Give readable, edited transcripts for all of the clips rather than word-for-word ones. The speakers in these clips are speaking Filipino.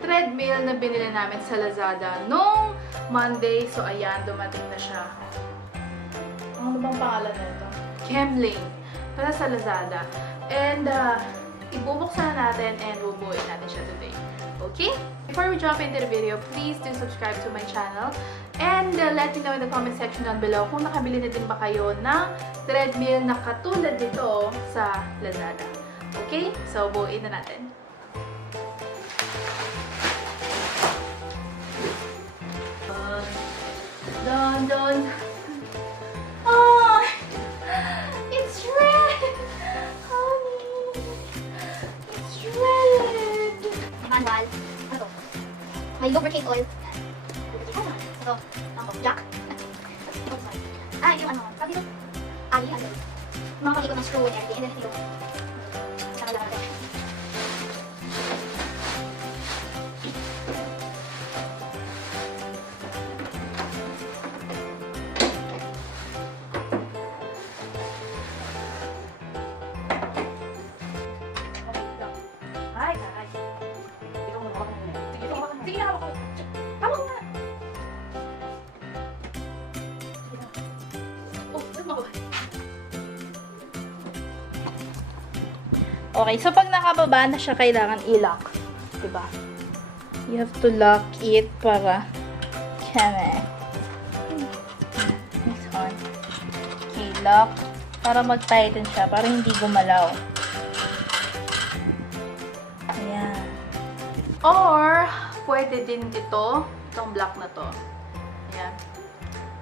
treadmill na binili namin sa Lazada nung Monday. So, ayan, dumating na siya. Ano bang pangalan nito? Chemlane. Para sa Lazada. And, ibubuksan natin and bubuuin natin siya today. Okay? Before we jump into the video, please do subscribe to my channel. And let me know in the comment section down below kung nakabili na din ba kayo ng treadmill na katulad nito sa Lazada. Okay? So, buuin na natin. Dun, dun. Oh! It's red! Honey! It's red! Manual. Ano to? May lubricate oil. Ito. Jack. Yung ano. Sabi ito. Ano. Mga palikot ng screw and everything. And then yung nakalagay. Sige na, hawak ko. Hawak ko nga. Okay, so pag nakababa na siya, kailangan i-lock. Diba? You have to lock it para kame. This one. Okay, lock. Para mag-tighten siya, para hindi gumalaw. Ayan. Or, pwede din itong block na to. Ayan.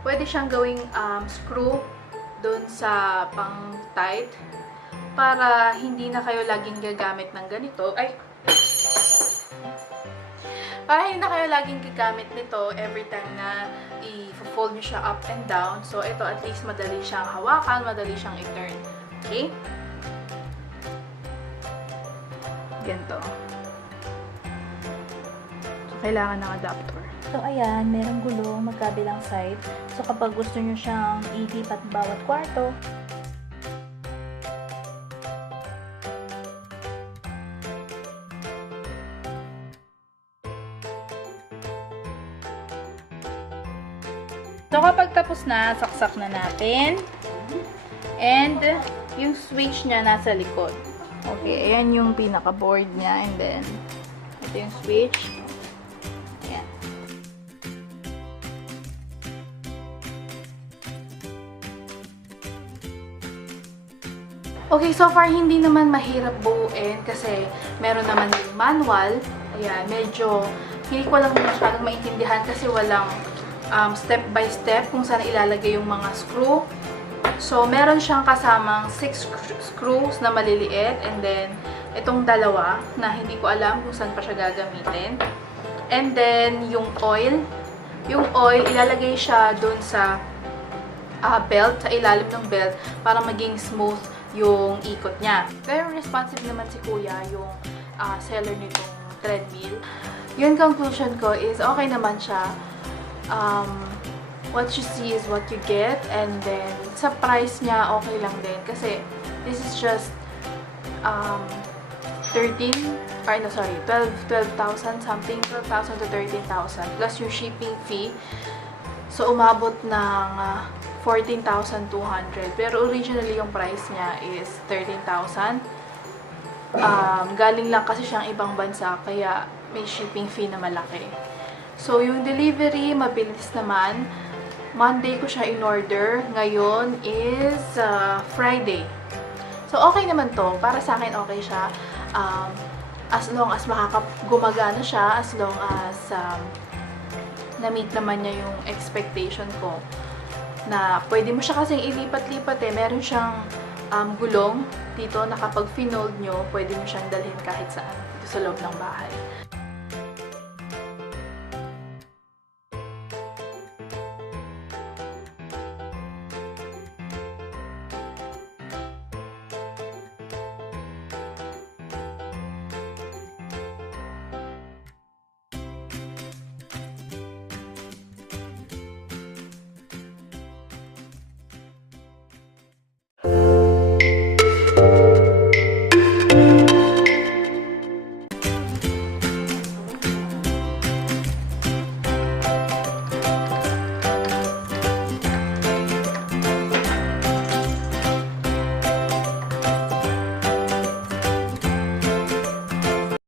Pwede siyang gawing screw dun sa pang-tight para hindi na kayo laging gagamit ng ganito. Ay! Para hindi na kayo laging gagamit nito every time na i-fold nyo siya up and down. So, ito at least madali siyang hawakan, madali siyang i-turn. Okay? Ganito. So, kailangan ng adapter. So, ayan, merong gulong magkabilang side. So, kapag gusto nyo siyang ilipat bawat kwarto, so, kapag tapos na, saksak na natin. And, yung switch niya nasa likod. Okay, ayan yung pinaka-board niya. And then, ito yung switch. Ayan. Okay, so far, hindi naman mahirap buuin kasi meron naman yung manual. Ayan, medyo hindi ko lang masyadong maintindihan kasi walang step by step kung saan ilalagay yung mga screw. So, meron siyang kasamang 6 screws na maliliit and then itong dalawa na hindi ko alam kung saan pa siya gagamitin. And then, yung oil. Yung oil, ilalagay siya dun sa belt, sa ilalim ng belt para maging smooth yung ikot niya. Very responsive naman si Kuya, yung seller nitong treadmill. Yung conclusion ko is okay naman siya. What you see is what you get, and then sa price niya okay lang din kasi this is just 12,000 something, 12,000 to 13,000 plus yung shipping fee. So umabot ng 14,200, pero originally yung price niya is 13,000. Galing lang kasi siyang ibang bansa kaya may shipping fee na malaki. So, yung delivery, mabilis naman. Monday ko siya in-order. Ngayon is Friday. So, okay naman to. Para sa akin, okay siya. As long as gumagana siya, as long as na-meet naman niya yung expectation ko. Na pwede mo siya kasing ilipat-lipat eh. Meron siyang gulong dito na kapag finold nyo, pwede mo siyang dalhin kahit saan dito sa loob ng bahay.